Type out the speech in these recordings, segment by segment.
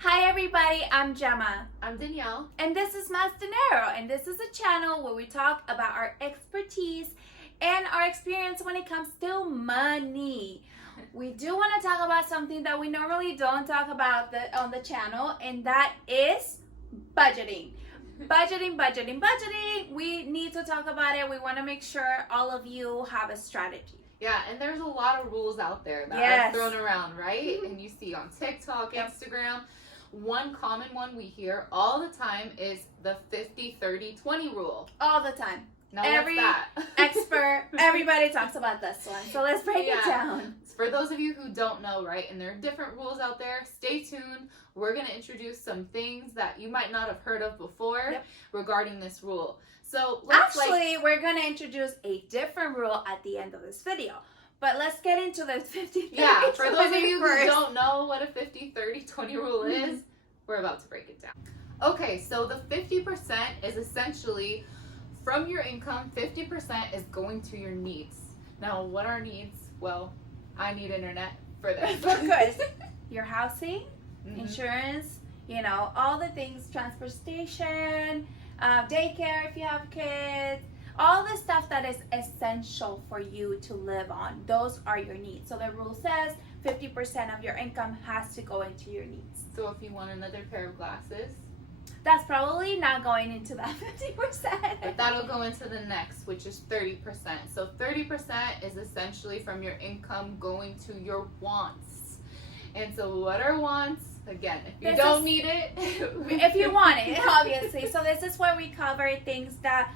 Hi everybody, I'm Gemma. I'm Danielle. And this is Mas Dinero, and this is a channel where we talk about our expertise and our experience when it comes to money. We do want to talk about something that we normally don't talk about on the channel, and that is budgeting. Budgeting. We need to talk about it. We want to make sure all of you have a strategy. Yeah, and there's a lot of rules out there that Yes. are thrown around, right? And you see on TikTok, Instagram. One common one we hear all the time is the 50-30-20 rule. All the time. Now, Every what's that? expert, everybody talks about this one. So let's break it down. For those of you who don't know, right, and there are different rules out there, stay tuned. We're going to introduce some things that you might not have heard of before regarding this rule. So we're going to introduce a different rule at the end of this video. But let's get into the 50-30. Yeah, for those of you who don't know what a 50-30-20 rule is, we're about to break it down. Okay, so the 50% is essentially from your income, 50% is going to your needs. Now, what are needs? Well, I need internet for this. Of course. Your housing, insurance, all the things, transportation, daycare if you have kids, all the stuff that is essential for you to live on. Those are your needs. So the rule says 50% of your income has to go into your needs. So if you want another pair of glasses, that's probably not going into that 50%. But that'll go into the next, which is 30%. So 30% is essentially from your income going to your wants. And so what are wants? Again, if you don't need it. If you want it, obviously. So this is where we cover things that,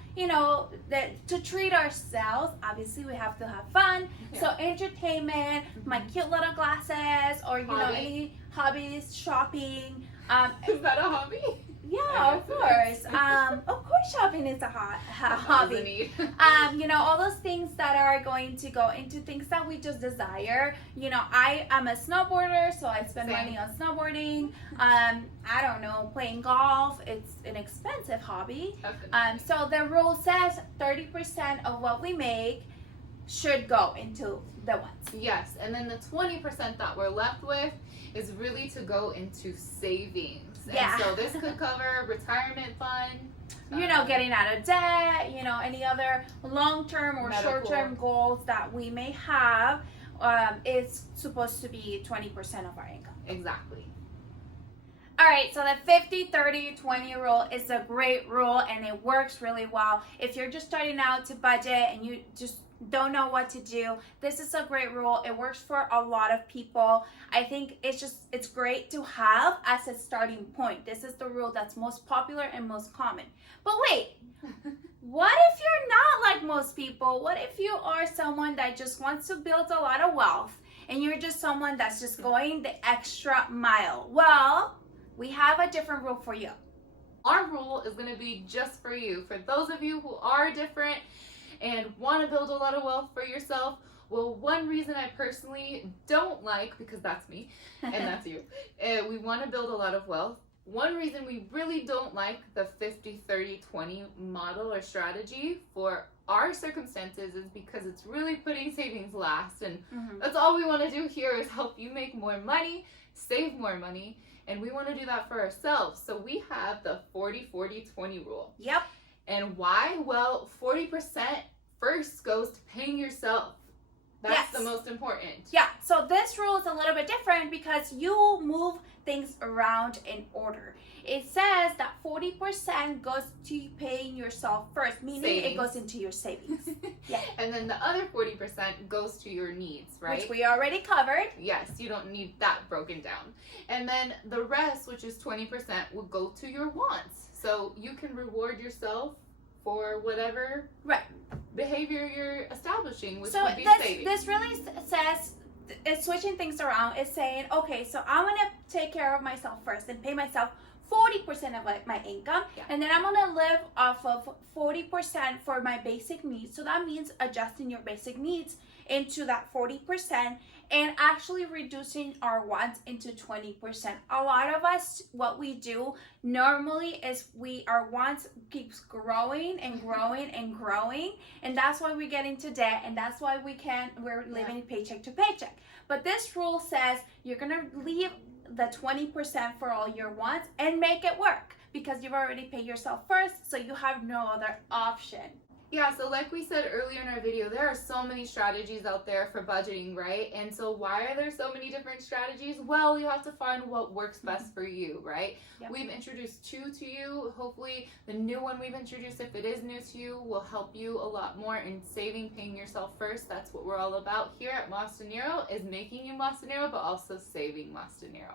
that to treat ourselves. Obviously, we have to have fun. Yeah. So entertainment, my cute little glasses, or, any hobbies, shopping. Is that a hobby? Yeah, of course. Of course, shopping is a hobby. All those things that are going to go into things that we just desire. I am a snowboarder, so I spend money on snowboarding. I don't know, playing golf. It's an expensive hobby. So the rule says 30% of what we make should go into the wants. Yes, and then the 20% that we're left with is really to go into savings. And so this could cover retirement fund. Getting out of debt, any other long-term or short-term goals that we may have. It's supposed to be 20% of our income. Exactly. All right, so the 50-30-20 rule is a great rule and it works really well. If you're just starting out to budget and you just don't know what to do, this is a great rule. It works for a lot of people. I think it's great to have as a starting point. This is the rule that's most popular and most common. But wait, what if you're not like most people? What if you are someone that just wants to build a lot of wealth and you're just someone that's just going the extra mile? Well, we have a different rule for you. Our rule is going to be just for you. For those of you who are different and want to build a lot of wealth for yourself, well, one reason I personally don't like, because that's me and that's you, we want to build a lot of wealth. One reason we really don't like the 50-30-20 model or strategy for our circumstances is because it's really putting savings last. And that's all we want to do here is help you make more money, save more money, and we want to do that for ourselves. So we have the 40-40-20 rule. Yep. And why? Well, 40% first goes to paying yourself. That's the most important. Yeah, so this rule is a little bit different because you move things around in order. It says that 40% goes to paying yourself first, meaning it goes into your savings. Yeah. And then the other 40% goes to your needs, right? Which we already covered. Yes, you don't need that broken down. And then the rest, which is 20%, will go to your wants. So you can reward yourself for whatever behavior you're establishing, which would be saving. This really says, it's switching things around. It's saying, okay, so I'm going to take care of myself first and pay myself 40% of my income, and then I'm going to live off of 40% for my basic needs. So that means adjusting your basic needs into that 40% and actually reducing our wants into 20%. A lot of us, what we do normally is our wants keeps growing and growing and growing, and that's why we get into debt, and that's why we're living paycheck to paycheck. But this rule says you're gonna the 20% for all your wants and make it work because you've already paid yourself first, so you have no other option. Yeah, so like we said earlier in our video, there are so many strategies out there for budgeting, right? And so why are there so many different strategies? Well, you have to find what works best for you, right? Yep. We've introduced 2 to you. Hopefully the new one we've introduced, if it is new to you, will help you a lot more in saving, paying yourself first. That's what we're all about here at Mas Dinero, is making you Mas Dinero, but also saving Mas Dinero.